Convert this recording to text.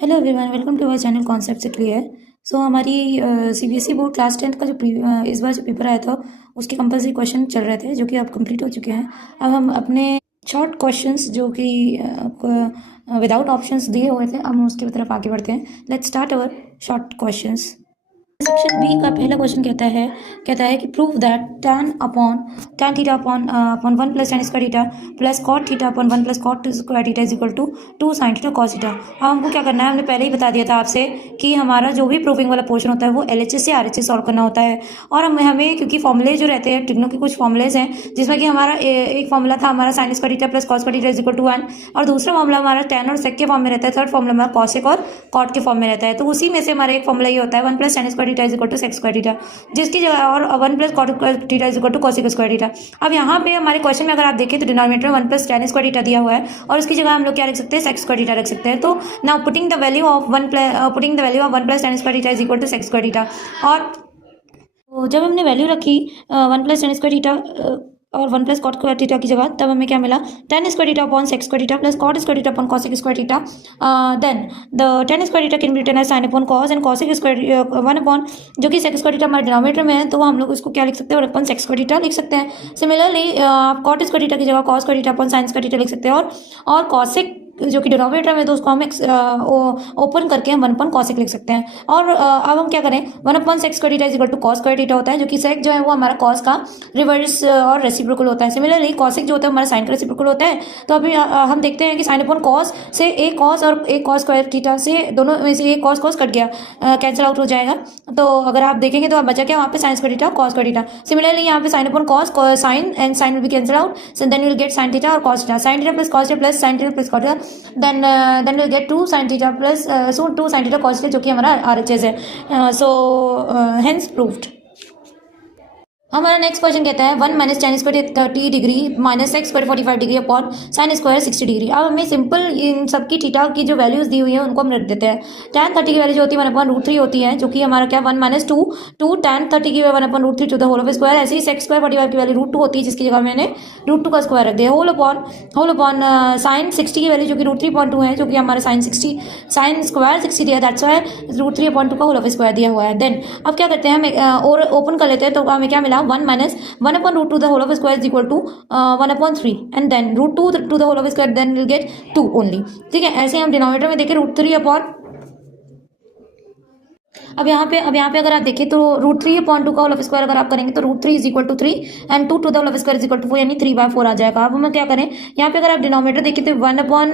Hello everyone, welcome to our channel concept से clear. So हमारी CBSE board class 10th का इस बार जो पेपर आया था उसके कंपलसरी क्वेश्चन चल रहे थे जो कि अब कंप्लीट हो चुके हैं। अब हम अपने शॉर्ट क्वेश्चंस जो कि विदाउट ऑप्शंस दिए हुए थे, अब हम उसकी तरफ आगे बढ़ते हैं। Let's start our short questions. Section B का पहला क्वेश्चन कहता है कि prove that tan theta upon 1 plus tan square theta plus cot theta upon 1 plus cot square theta is equal to 2 sine theta cos theta. अब हमको क्या करना है, हमने पहले ही बता दिया था आपसे कि हमारा जो भी प्रूविंग वाला पोर्शन होता है वो एलएचएस से आरएचएस सॉल्व करना होता है। और हमें क्योंकि फॉर्मुले जो रहते हैं ट्रिग्नो के कुछ फॉर्मुलेज हैं, जिसमें कि हमारा एक फॉर्मुला था हमारा sine square theta plus cos square theta is equal to 1, और दूसरा फॉर्मुला हमारा tan और sec के फॉर्म में रहता है, थर्ड फॉर्मुला हमारा कॉसेक और कॉट के फॉर्म में रहता है। तो उसी में से हमारा एक फॉर्मुला ये होता है 1 plus tan square theta is equal to sec square theta, जिसकी जगह और 1 plus cot theta is equal to cosec square theta. अब यहाँ पे हमारे क्वेश्चन में अगर आप देखें तो डिनोमिनेटर में 1 प्लस tan स्क्वायर थीटा दिया हुआ है और उसकी जगह हम लोग क्या रख सकते हैं, sec स्क्वायर थीटा रख सकते हैं। तो now putting the value of 1 plus tan square theta is equal to sec square theta. और तो जब हमने वैल्यू रखी 1 प्लस tan स्क्वायर थीटा और 1 प्लस कॉट स्क्वायर थीटा की जगह, तब हमें क्या मिला, tan square theta upon sec square theta plus cot square theta upon cosec square theta. Then the tan square theta can be written as sin upon cos and cosec square 1 upon, जो कि sec square theta हमारे denominator में है, तो हम लोग इसको क्या लिख सकते हैं, 1 अपॉन sec स्क्वायर थीटा लिख सकते हैं। सिमिलरली आप cot स्क्वायर थीटा की जगह cos square theta upon sin square theta लिख सकते हैं, और cosec जो कि डिनोमिनेटर में, तो उसको हम ओपन करके हम 1 अपॉन cosec लिख सकते हैं। और अब हम क्या करें, 1 upon sec square theta is equal to cos square theta होता है, जो कि sec जो है वो हमारा cos का रिवर्स और रेसिप्रोकल होता है। सिमिलरली cosec जो होता है हमारा sin का रेसिप्रोकल होता है। तो अभी हम देखते हैं कि sin अपॉन cos से एक cos और एक cos स्क्वायर थीटा से दोनों में से एक cos कट गया, कैंसिल आउट हो जाएगा। तो अगर आप देखेंगे तो आप बचा क्या, वहाँ पे sin square theta cos square theta. Similarly यहाँ पे sin upon cos sin and sin will be cancel out, so then you will get sin theta और cos theta, sin theta plus cos theta plus sin theta plus cos theta, then we'll get 2 sin theta plus 2 sin theta cos theta, जो कि हमारा RHS है। सो hence proved। हमारा next question कहता है 1 minus tan square 30 degree minus sec square 45 degree upon sin square 60 degree. अब हमें simple in सबकी थीटा की जो वैल्यूज दी हुई है उनको हम रख देते हैं। tan 30 की वैल्यू जो होती है 1 अपॉन रूट 3 होती है, जो कि हमारा क्या 1 माइनस 2 tan 30 की 1 upon root 3 to the whole of square. ऐसे ही sec स्क्वायर 45 की वैल्यू रूट 2 होती है, जिसकी जगह मैंने रूट 2 का स्क्वायर रख दिया। होल अपॉन sin 60 की वैल्यू जो कि रूट 3.2 है, जो कि हमारे sin स्क्वायर 60 दिया, दैट्स व्हाई रूट 3.2 का होल ऑफ स्क्वायर दिया हुआ है। देन अब क्या करते हैं, हम और ओपन कर लेते हैं, तो हमें क्या मिला, 1 minus 1 upon root 2 the whole of square is equal to 1 upon 3, and then root 2 to the whole of square, then we'll get 2 only। ठीक है, ऐसे हम डिनोमिनेटर में देखें रूट 3 अपॉन, अब यहाँ पे अगर आप देखें तो रूट 3 अपॉन 2 का होल ऑफ स्क्वायर अगर आप करेंगे तो root 3 is equal to 3 and 2 to the whole of square is equal to 4, यानी 3/4 आ जाएगा। अब हम क्या करें, यहाँ पे अगर आप डिनोमिनेटर देखें तो 1 अपॉन